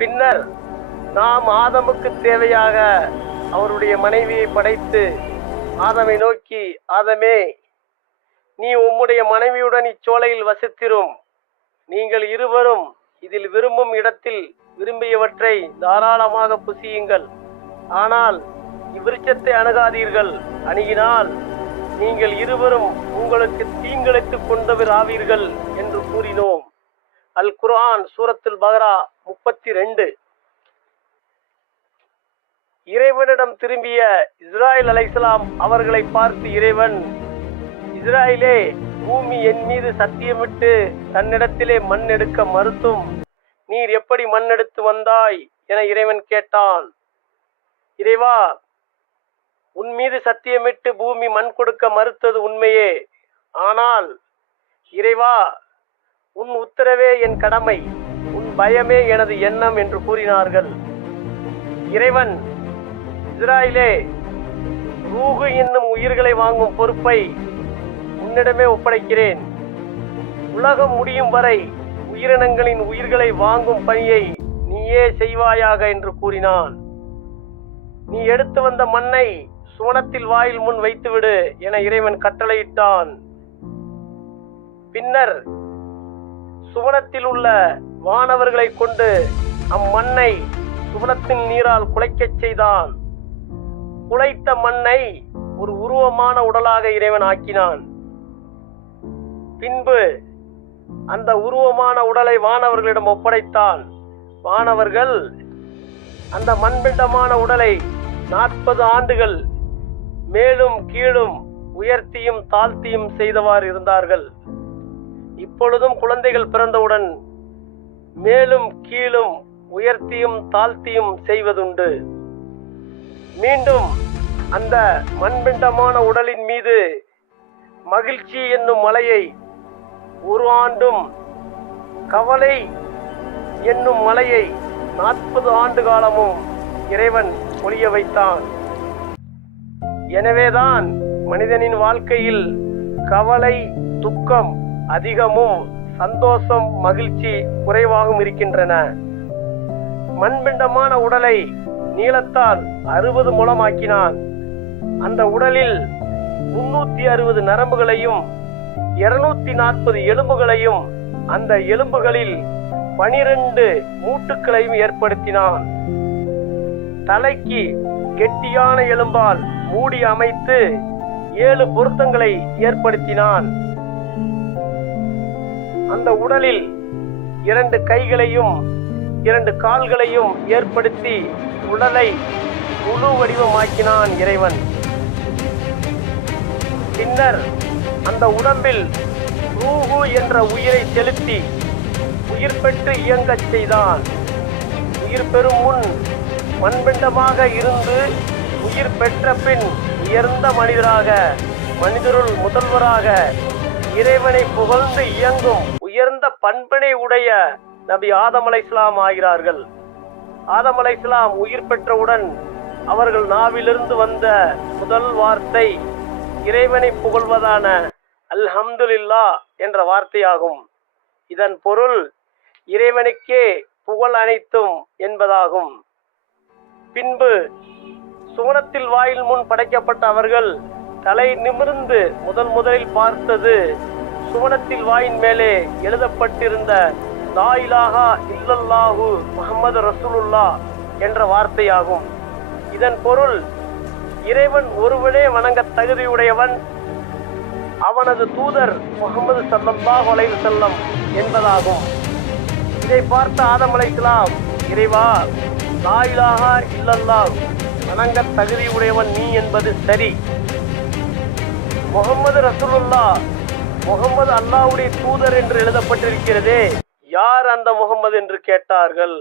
பின்னர் நாம் ஆதமுக்கு தேவையாக அவருடைய மனைவியை படைத்து ஆதமை நோக்கி, ஆதமே, நீ உம்முடைய மனைவியுடன் இச்சோலையில் வசித்திரும். நீங்கள் இருவரும் இதில் விரும்பும் இடத்தில் விரும்பியவற்றை தாராளமாக புசியுங்கள். ஆனால் இவ்விருட்சத்தை அணுகாதீர்கள். அணுகினால் நீங்கள் இருவரும் உங்களுக்கு தீங்கிழைத்துக் கொண்டவர் ஆவீர்கள் என்று கூறினோம். அல் குர்ஆன் சூரத்துல் பக்ரா 32. இறைவனிடம் திரும்பிய இஸ்ராயில் அலைஹிஸ்ஸலாம் அவர்களை பார்த்து இறைவன், இஸ்ராயிலே, பூமி என் மீது சத்தியமிட்டு தன்னிடத்திலே மண் எடுக்க மறுத்தும் நீர் எப்படி மண் எடுத்து வந்தாய் என இறைவன் கேட்டான். இறைவா, உன் மீது சத்தியமிட்டு பூமி மண் கொடுக்க மறுத்தது உண்மையே. ஆனால் இறைவா, உன் உத்தரவே என் கடமை, உன் பயமே எனது எண்ணம் என்று கூறினார்கள். இறைவன், இஸ்ராயிலே, ரூஹு என்னும் உயிர்களை வாங்கும் பொறுப்பை உன்னிடமே ஒப்படைக்கிறேன். உலகம் முடியும் வரை உயிரினங்களின் உயிர்களை வாங்கும் பணியை நீயே செய்வாயாக என்று கூறினான். நீ எடுத்து வந்த மண்ணை சுவனத்தில் வாயில் முன் வைத்துவிடு என இறைவன் கட்டளையிட்டான். பின்னர் சுவனத்தில் உள்ள வானவர்களை கொண்டு அம்மண்ணை சுவனத்தின் நீரால் குலைக்கச் செய்தான். குலைத்த மண்ணை ஒரு உருவமான உடலாக இறைவன் ஆக்கினான். பின்பு அந்த உருவமான உடலை வானவர்களிடம் ஒப்படைத்தான். வானவர்கள் அந்த மண்பிண்டமான உடலை 40 ஆண்டுகள் மேலும் கீழும் உயர்த்தியும் தாழ்த்தியும் செய்தவாறு இருந்தார்கள். இப்பொழுதும் குழந்தைகள் பிறந்தவுடன் மேலும் கீழும் உயர்த்தியும் தாழ்த்தியும் செய்வதுண்டு. மீண்டும் அந்த மண்பிண்டமான உடலின் மீது மகிழ்ச்சி என்னும் மலையை 1 ஆண்டும், கவலை என்னும் மலையை 40 ஆண்டு காலமும் இறைவன் பொழிய வைத்தான். எனவேதான் மனிதனின் வாழ்க்கையில் கவலை, துக்கம் அதிகமும் சந்தோஷம், மகிழ்ச்சி குறைவாகவும் இருக்கின்றன. மண்பிண்டமான உடலை நீளத்தால் 60 முழமாக்கினான். அந்த உடலில் 360 நரம்புகளையும் 240 எலும்புகளையும் அந்த எலும்புகளில் 12 மூட்டுக்களையும் ஏற்படுத்தினான். தலைக்கு கெட்டியான எலும்பால் மூடி அமைத்து 7 பொருத்தங்களை ஏற்படுத்தினான். அந்த உடலில் 2 கைகளையும் 2 கால்களையும் ஏற்படுத்தி உடலை முழு வடிவமாக்கினான் இறைவன். பின்னர் அந்த உடம்பில் ரூஹு என்ற உயிரை செலுத்தி உயிர் பெற்று இயங்கச் செய்தான். உயிர் பெறும் முன் மண்பிண்டமாக இருந்து உயிர் பெற்ற பின் உயர்ந்த மனிதராக, மனிதருள் முதல்வராக இறைவனை புகழ்ந்து இயங்கும் உயர்ந்த பண்பினை உடைய நபி ஆதம் அலைஹிஸ்ஸலாம் ஆகிறார்கள். ஆதம் அலைஹிஸ்ஸலாம் உயிர் பெற்றவுடன் அவர்கள் நாவிலிருந்து வந்த முதல் வார்த்தை இறைவனை புகழ்வதான அல்ஹம்துலில்லாஹ் என்ற வார்த்தையாகும். இதன் பொருள் இறைவனுக்கே புகழ் அனைத்தும் என்பதாகும். பின்பு சுவனத்தில் வாயில் முன் படைக்கப்பட்ட அவர்கள் தலை நிமிர்ந்து முதலில் பார்த்தது சுவனத்தில் வாயின் மேலே எழுதப்பட்டிருந்த லா இலாஹா இல்லல்லாஹு முஹம்மது ரசூலுல்லாஹ் என்ற வார்த்தையாகும். இதன் பொருள் இறைவன் ஒருவனே வணங்க தகுதியுடையவன், அவனது தூதர் முஹம்மது ஸல்லல்லாஹு அலைஹி வஸல்லம் என்பதாகும். இதை பார்த்த ஆதம் அலைஹிஸ்ஸலாம், இறைவா, லா இலாஹா இல்லல்லாஹ், வணங்க தகுதியுடையவன் நீ என்பது சரி. முஹம்மது ரசூலுல்லாஹ், முஹம்மது அல்லாஹ்வுடைய தூதர் என்று எழுதப்பட்டிருக்கிறதே, யார் அந்த முஹம்மது என்று கேட்டார்கள்.